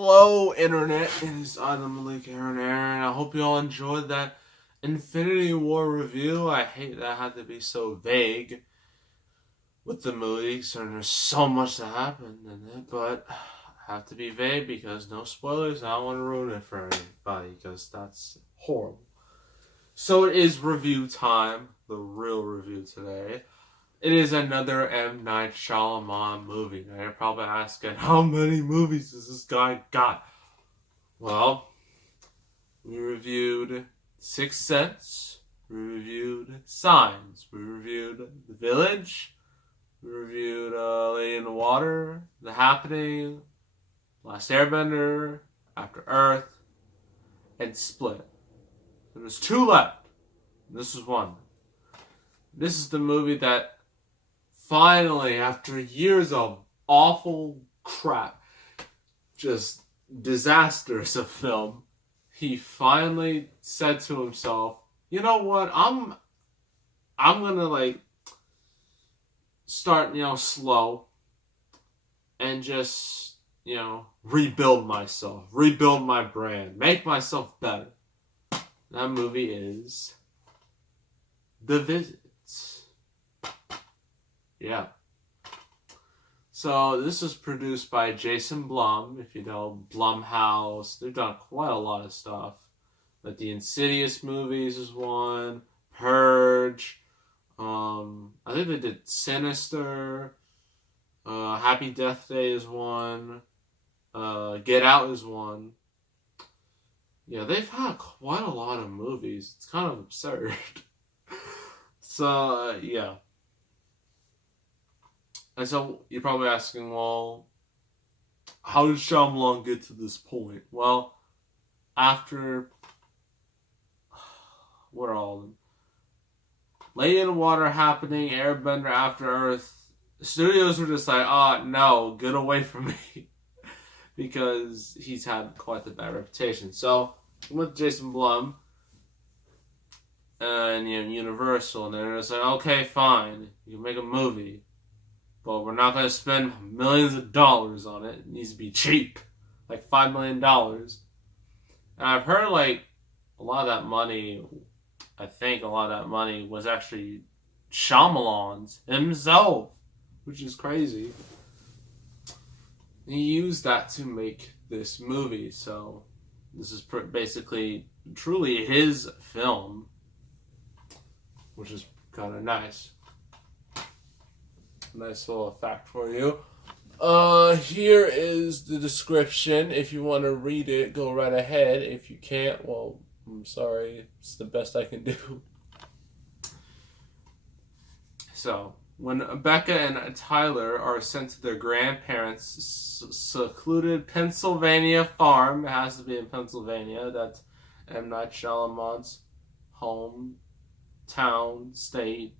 Hello, Internet. It is Adam Malik Aaron. I hope you all enjoyed that Infinity War review. I hate that I had to be so vague with the movies, and there's so much that happened in it, but I have to be vague because no spoilers. I don't want to ruin it for anybody because that's horrible. So it is review time, the real review today. It is another M. Night Shyamalan movie. Now you're probably asking, how many movies does this guy got? Well, we reviewed Sixth Sense, we reviewed Signs, we reviewed The Village, we reviewed Lady in the Water, The Happening, Last Airbender, After Earth, and Split. So there's two left. This is one. This is the movie that finally, after years of awful crap, just disasters of film, he finally said to himself, you know what, I'm gonna start, slow and just, rebuild myself, rebuild my brand, make myself better. That movie is The Visit. Yeah. So this was produced by Jason Blum. If you know Blumhouse, they've done quite a lot of stuff. Like the Insidious movies is one. Purge. I think they did Sinister. Happy Death Day is one. Get Out is one. Yeah, they've had quite a lot of movies. It's kind of absurd. So, yeah. And so you're probably asking, well, how did Shyamalan get to this point? Well, after, what are all of them? Lady in the Water, Happening, Airbender, After Earth, the studios were just like, no, get away from me. Because he's had quite the bad reputation. So, with Jason Blum and Universal, and they're just like, okay, fine, you can make a movie. But we're not going to spend millions of dollars on it. It needs to be cheap. Like $5 million. And I've heard a lot of that money, I think a lot of that money was actually Shyamalan's himself. Which is crazy. He used that to make this movie. So this is basically truly his film. Which is kind of nice. Nice little fact for you. Here is the description. If you want to read it, go right ahead. If you can't, well, I'm sorry. It's the best I can do. So, when Becca and Tyler are sent to their grandparents' secluded Pennsylvania farm, it has to be in Pennsylvania, that's M. Night Shyamalan's home, town, state,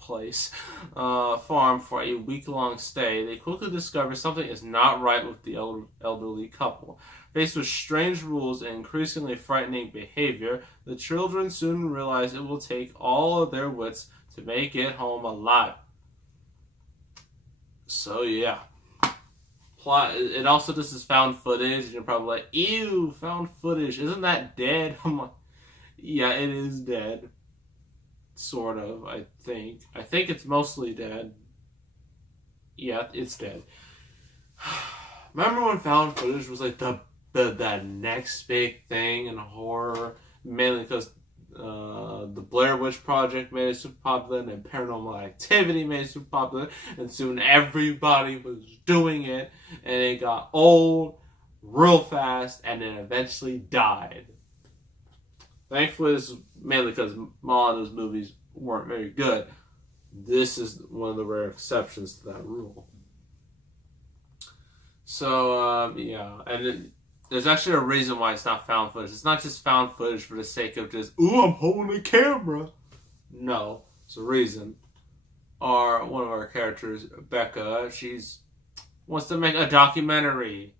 place, farm for a week-long stay, they quickly discover something is not right with the elderly couple. Faced with strange rules and increasingly frightening behavior, the children soon realize it will take all of their wits to make it home alive. So yeah. Plot. It also this is found footage, and you're probably like, ew, found footage. Isn't that dead? I'm like, yeah, it is dead. Sort of, I think. I think it's mostly dead. Yeah, it's dead. Remember when found footage was like the next big thing in horror? Mainly because the Blair Witch Project made it super popular, and then Paranormal Activity made it super popular, and soon everybody was doing it, and it got old real fast, and then eventually died. Thankfully, this is mainly because a lot of those movies weren't very good. This is one of the rare exceptions to that rule. So, yeah. And there's actually a reason why it's not found footage. It's not just found footage for the sake of just, ooh, I'm holding a camera. No. It's a reason. One of our characters, Becca, she's wants to make a documentary.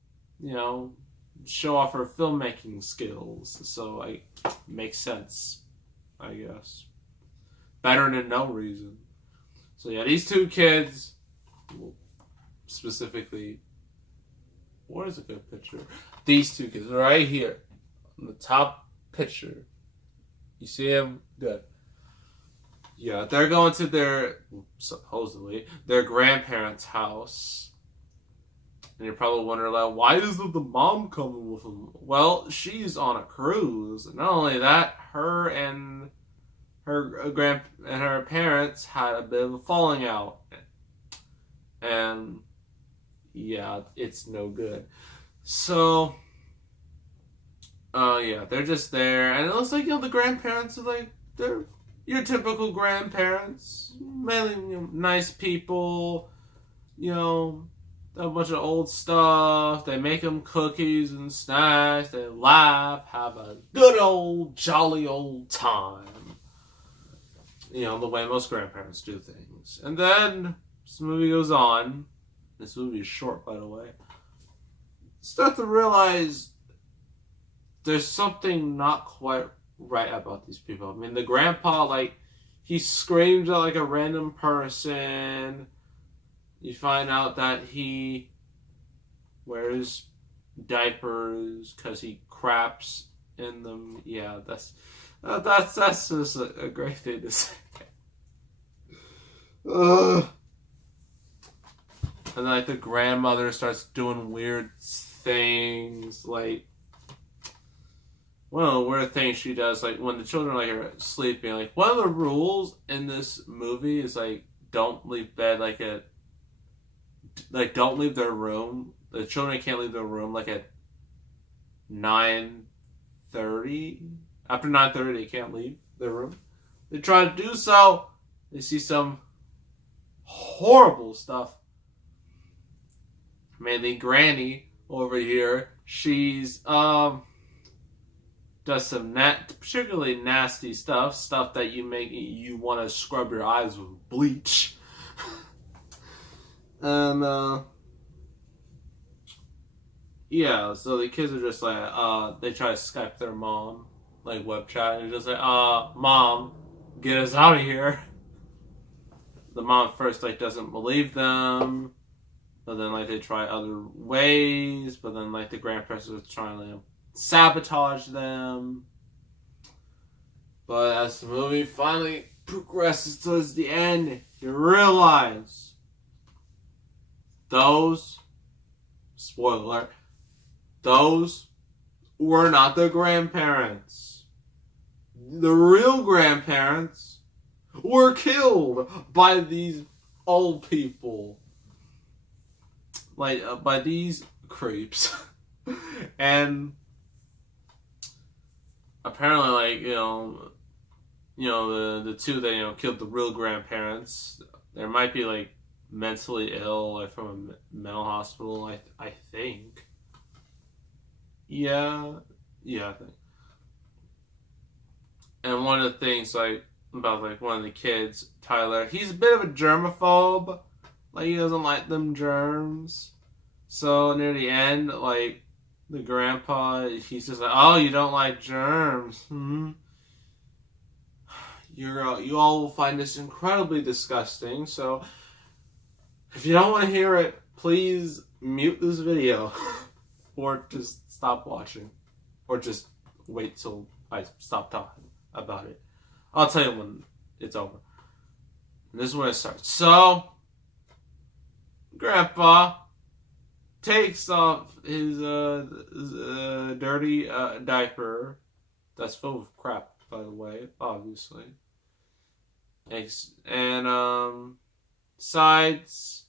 Show off her filmmaking skills. So, makes sense, I guess. Better than no reason. So yeah, these two kids, specifically Where's a good picture? These two kids right here. On the top picture. You see them? Good. Yeah, they're going to supposedly, their grandparents' house. And you're probably wondering, like, why isn't the mom coming with them? Well, she's on a cruise. Not only that, her and her parents had a bit of a falling out. And yeah, it's no good. So, yeah, they're just there, and it looks like, the grandparents are like, they're your typical grandparents, mainly, nice people, a bunch of old stuff. They make them cookies and snacks. They laugh, have a good old, jolly old time. The way most grandparents do things. And then, this movie goes on. This movie is short, by the way. Start to realize there's something not quite right about these people. I mean, the grandpa, he screams at, a random person. You find out that he wears diapers because he craps in them. Yeah, that's just a great thing to say. And then, the grandmother starts doing weird things, one of the weird things she does, when the children are sleeping, one of the rules in this movie is don't leave bed don't leave their room. The children can't leave their room at 9:30. After 9:30, they can't leave their room. They try to do so. They see some horrible stuff. Mainly Granny over here. She's does some particularly nasty stuff that you want to scrub your eyes with bleach. And yeah, so the kids are just they try to Skype their mom, web chat, and just Mom, get us out of here. The mom first doesn't believe them, but then they try other ways, but then the grandparents are trying to sabotage them. But as the movie finally progresses towards the end, you realize spoiler alert, those were not the grandparents. The real grandparents were killed by these old people. By these creeps. And apparently, the two that, killed the real grandparents, there might be, mentally ill, from a mental hospital, I think. Yeah, I think. And one of the things, about, one of the kids, Tyler, he's a bit of a germaphobe. He doesn't like them germs. So, near the end, the grandpa, he's just oh, you don't like germs, You all will find this incredibly disgusting, so if you don't want to hear it, please mute this video. Or just stop watching. Or just wait till I stop talking about it. I'll tell you when it's over. And this is where it starts. So, Grandpa takes off his dirty diaper that's full of crap, by the way, obviously. And decides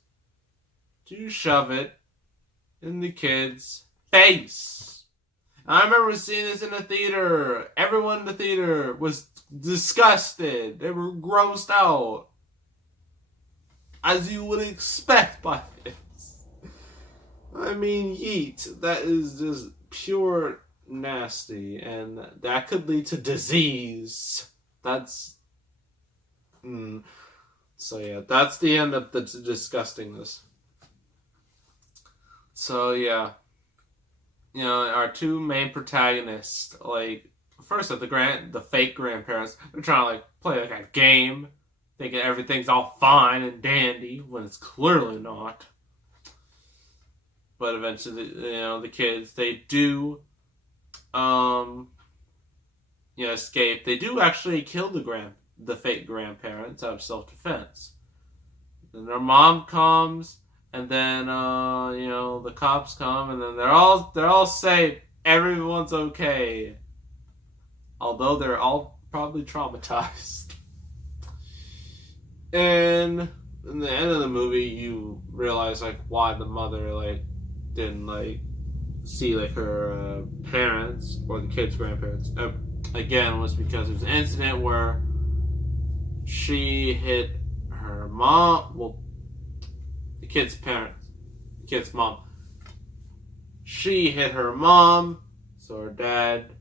to shove it in the kid's face. I remember seeing this in the theater. Everyone in the theater was disgusted. They were grossed out. As you would expect by this. I mean, yeet. That is just pure nasty. And that could lead to disease. That's... So yeah, that's the end of the disgustingness. So yeah. Our two main protagonists, first of the fake grandparents, they're trying to play a game, thinking everything's all fine and dandy when it's clearly not. but eventually, the kids, they do, escape. They do actually kill the fake grandparents out of self-defense. Then their mom comes, and then, the cops come, and then they're all safe. Everyone's okay. Although they're all probably traumatized. And in the end of the movie, you realize, why the mother, didn't, see, her parents, or the kids' grandparents. Again, was because it was an incident where she hit her mom, the kid's mom. She hit her mom, so her dad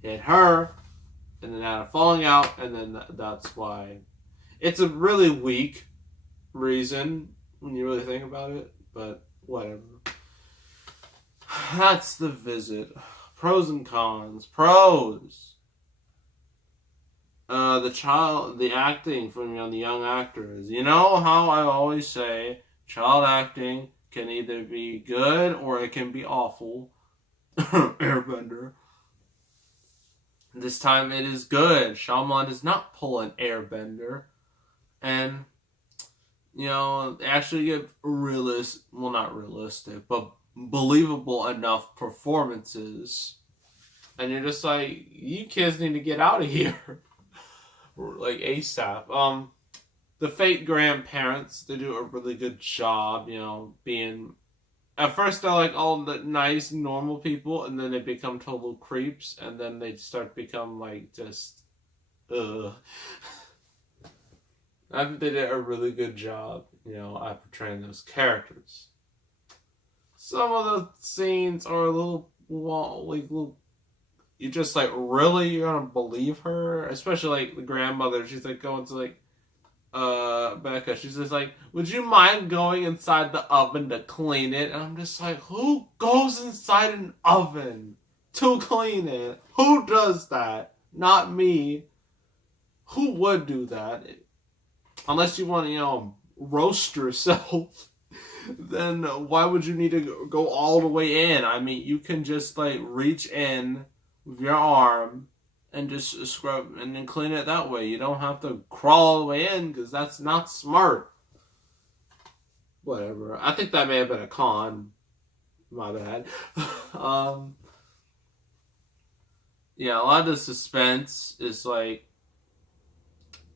hit her, and then had a falling out, and then that's why. It's a really weak reason when you really think about it, but whatever. That's The Visit. Pros and cons. Pros. The acting from the young actors. You know how I always say child acting can either be good or it can be awful. Airbender. This time it is good. Shyamalan does not pull an airbender. And, they actually get not realistic, but believable enough performances. And you're just like, you kids need to get out of here. ASAP. The fake grandparents, they do a really good job, being... At first they're all the nice, normal people, and then they become total creeps, and then they start to become just... Ugh. I think they did a really good job, at portraying those characters. Some of the scenes are a little, you just really, you're gonna believe her? Especially the grandmother, she's going to Becca, she's just would you mind going inside the oven to clean it? And I'm just who goes inside an oven to clean it? Who does that? Not me. Who would do that? Unless you want to, roast yourself, then why would you need to go all the way in? I mean, you can just, reach in with your arm and just scrub and then clean it that way. You don't have to crawl all the way in, because that's not smart. Whatever. I think that may have been a con. My bad. A lot of the suspense is,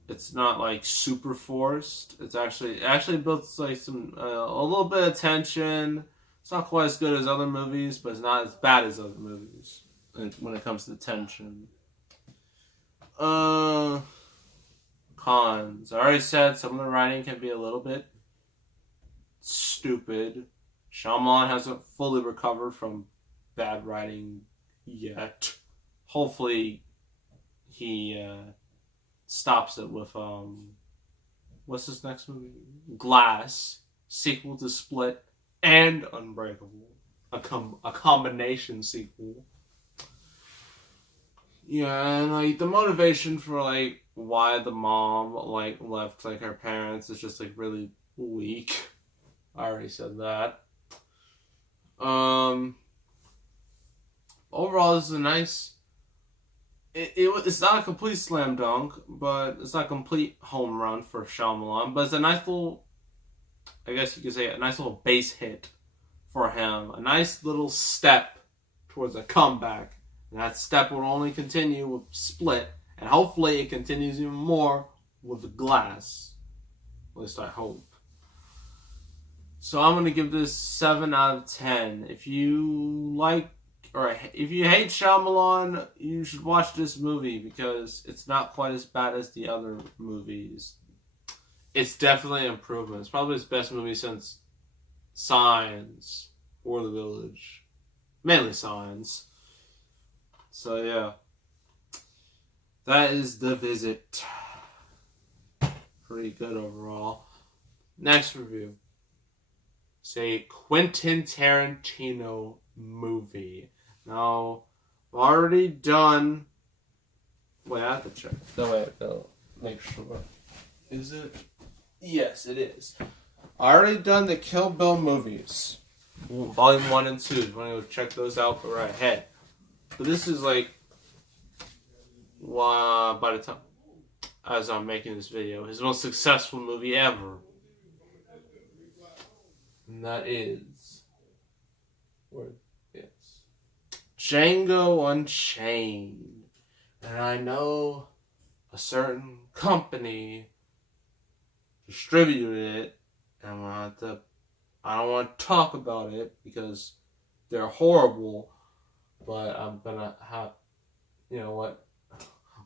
it's not super forced. It actually builds some a little bit of tension. It's not quite as good as other movies, but it's not as bad as other movies when it comes to tension. Cons. I already said some of the writing can be a little bit stupid. Shyamalan hasn't fully recovered from bad writing yet. Hopefully, he stops it with what's his next movie? Glass, sequel to Split, and Unbreakable, a combination sequel. Yeah, and the motivation for why the mom left her parents is just like really weak. I already said that. Overall, this is a nice. It's not a complete slam dunk, but it's not a complete home run for Shyamalan. But it's a nice little, I guess you could say, a nice little base hit for him. A nice little step towards a comeback. And that step will only continue with Split. And hopefully it continues even more with Glass. At least I hope. So I'm going to give this 7 out of 10. If you like, or if you hate Shyamalan, you should watch this movie because it's not quite as bad as the other movies. It's definitely an improvement. It's probably his best movie since Signs or The Village. Mainly Signs. So yeah. That is The Visit. Pretty good overall. Next review. It's a Quentin Tarantino movie. Now, I've already done... Wait, I have to check. No, wait, no. Make sure. Is it? Yes, it is. I already done the Kill Bill movies. Volume 1 and 2. If you want to go check those out, go right ahead. But this is like, by the time, as I'm making this video, his most successful movie ever. And that is, Django Unchained. And I know a certain company distributed it, and I don't want to talk about it because they're horrible, but I'm gonna have, you know what,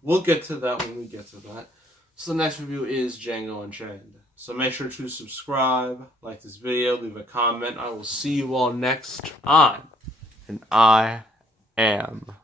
we'll get to that when we get to that. So the next review is Django Unchained. So make sure to subscribe, like this video, leave a comment. I will see you all next time. And I am